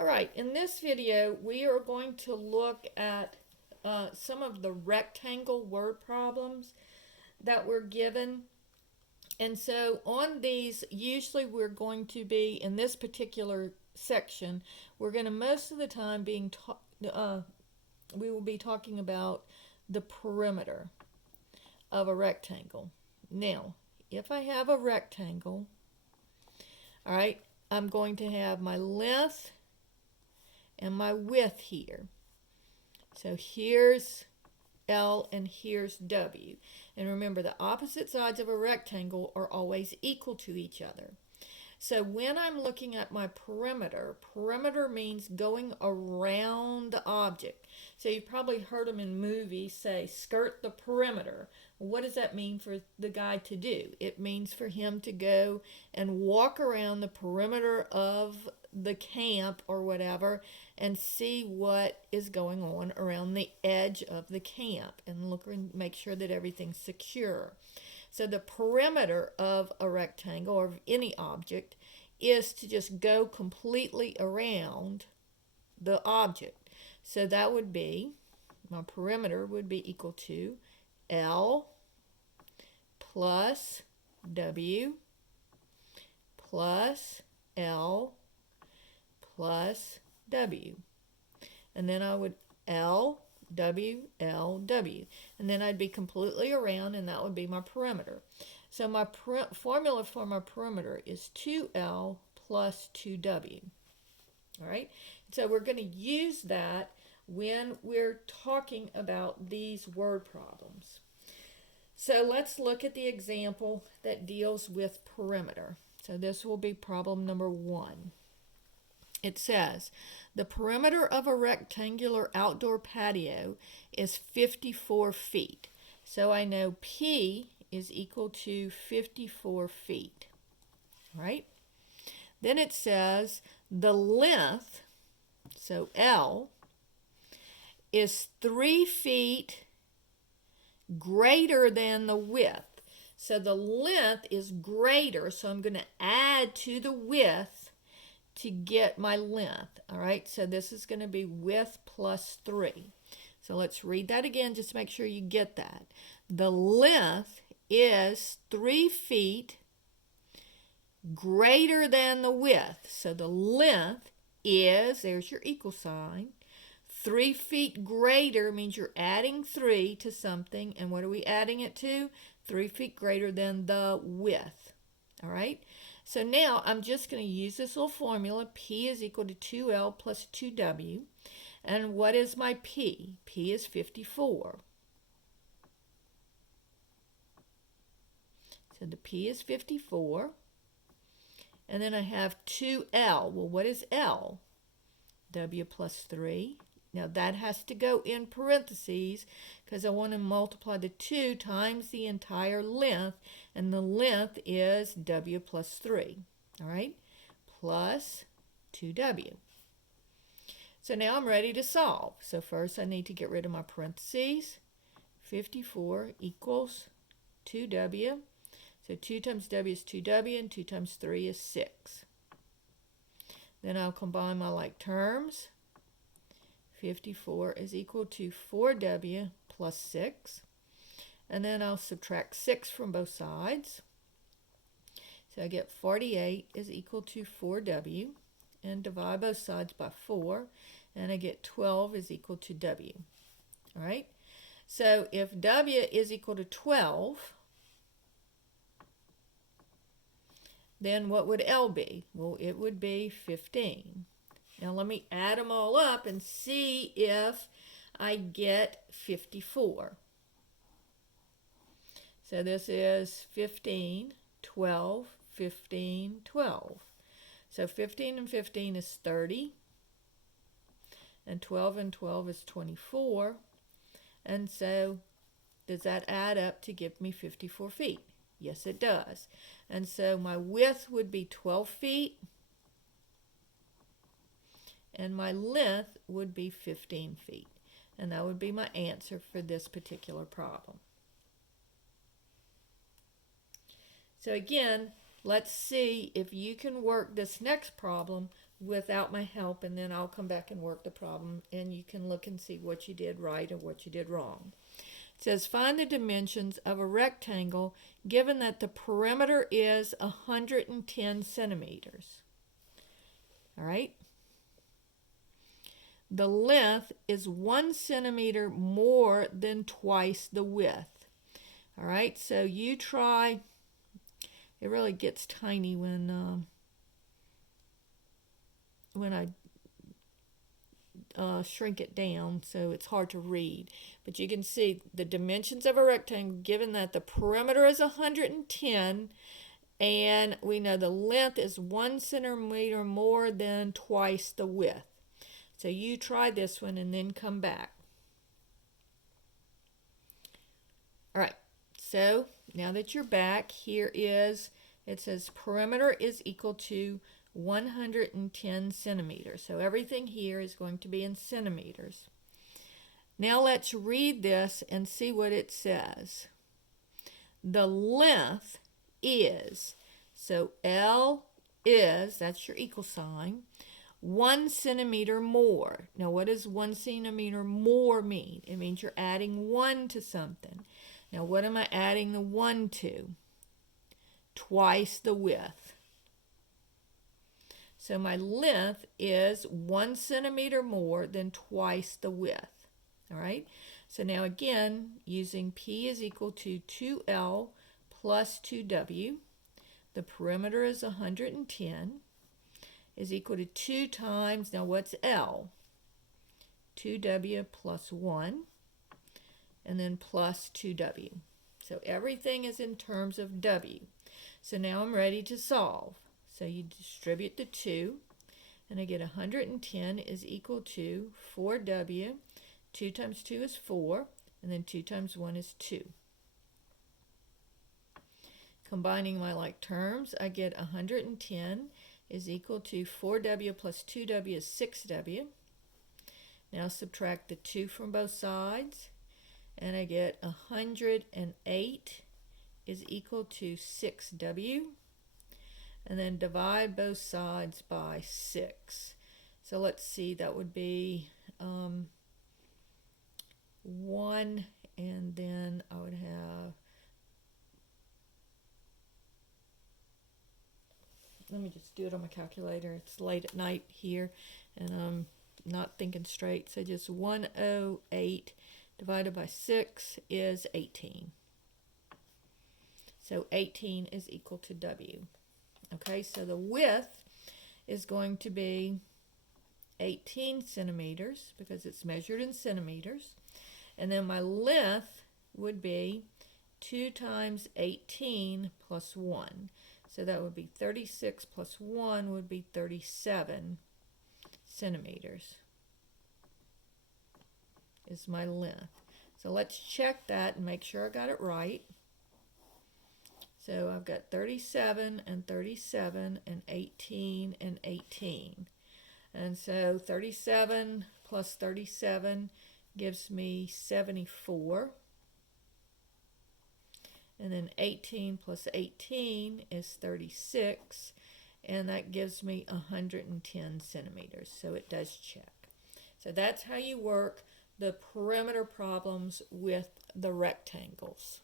All right, in this video, we are going to look at some of the rectangle word problems that were given. And so on these, usually we're going to be, in this particular section, we're going to most of the time we will be talking about the perimeter of a rectangle. Now, if I have a rectangle, all right, I'm going to have my length and my width here. So here's L and here's W. And remember, the opposite sides of a rectangle are always equal to each other. So when I'm looking at my perimeter, perimeter means going around the object. So you've probably heard them in movies say, skirt the perimeter. What does that mean for the guy to do? It means for him to go and walk around the perimeter of the camp or whatever and see what is going on around the edge of the camp and look and make sure that everything's secure. So the perimeter of a rectangle or of any object is to just go completely around the object. So that would be, my perimeter would be equal to L plus W plus L plus W. And then I would L, W, L, W. And then I'd be completely around, and that would be my perimeter. So my formula for my perimeter is 2L plus 2W. All right? So we're going to use that when we're talking about these word problems. So let's look at the example that deals with perimeter. So this will be problem number 1. It says, the perimeter of a rectangular outdoor patio is 54 feet. So I know P is equal to 54 feet. All right? Then it says the length, so L, is 3 feet greater than the width. So the length is greater, so I'm going to add to the width to get my length. All right, so this is going to be width plus 3. So let's read that again just to make sure you get that. The length is 3 feet greater than the width. So the length is, there's your equal sign. 3 feet greater means you're adding 3 to something. And what are we adding it to? 3 feet greater than the width. All right? So now I'm just going to use this little formula. P is equal to 2L plus 2W. And what is my P? P is 54. So the P is 54. And then I have 2L. Well, what is L? W plus 3. Now that has to go in parentheses because I want to multiply the 2 times the entire length, and the length is W plus 3. All right? Plus 2W. So now I'm ready to solve. So first I need to get rid of my parentheses. 54 equals 2W. So 2 times W is 2W, and 2 times 3 is 6. Then I'll combine my like terms. 54 is equal to 4W plus 6. And then I'll subtract 6 from both sides. So I get 48 is equal to 4W. And divide both sides by 4. And I get 12 is equal to W. All right? So if W is equal to 12, then what would L be? Well, it would be 15. Now let me add them all up and see if I get 54. So this is 15, 12, 15, 12. So 15 and 15 is 30. And 12 and 12 is 24. And so does that add up to give me 54 feet? Yes, it does. And so my width would be 12 feet. And my length would be 15 feet. And that would be my answer for this particular problem. So again, let's see if you can work this next problem without my help, and then I'll come back and work the problem, and you can look and see what you did right or what you did wrong. It says find the dimensions of a rectangle given that the perimeter is 110 centimeters. All right. The length is 1 centimeter more than twice the width. All right, so you try. It really gets tiny when I shrink it down, so it's hard to read. But you can see the dimensions of a rectangle given that the perimeter is 110 and we know the length is 1 centimeter more than twice the width. So you try this one and then come back. All right, so now that you're back, here is, it says perimeter is equal to 110 centimeters. So everything here is going to be in centimeters. Now let's read this and see what it says. The length is, so L is, that's your equal sign, 1 centimeter more. Now what does 1 centimeter more mean? It means you're adding 1 to something. Now what am I adding the 1 to? Twice the width. So my length is 1 centimeter more than twice the width. All right. So now again, using P is equal to 2L plus 2W. The perimeter is 110. Is equal to 2 times, now what's L? 2W plus 1. And then plus 2W. So everything is in terms of W. So now I'm ready to solve. So you distribute the 2, and I get 110 is equal to 4W. 2 times 2 is 4, and then 2 times 1 is 2. Combining my like terms, I get 110 is equal to 4W plus 2W is 6W. Now subtract the 2 from both sides, and I get 108 is equal to 6W. And then divide both sides by 6. So let's see, that would be 1, and then I would have, let me just do it on my calculator. It's late at night here, and I'm not thinking straight. So just 108 divided by 6 is 18. So 18 is equal to W. Okay, so the width is going to be 18 centimeters because it's measured in centimeters. And then my length would be 2 times 18 plus 1. So that would be 36 plus 1 would be 37 centimeters is my length. So let's check that and make sure I got it right. So I've got 37 and 37 and 18 and 18. And so 37 plus 37 gives me 74. And then 18 plus 18 is 36. And that gives me 110 centimeters. So it does check. So that's how you work the perimeter problems with the rectangles.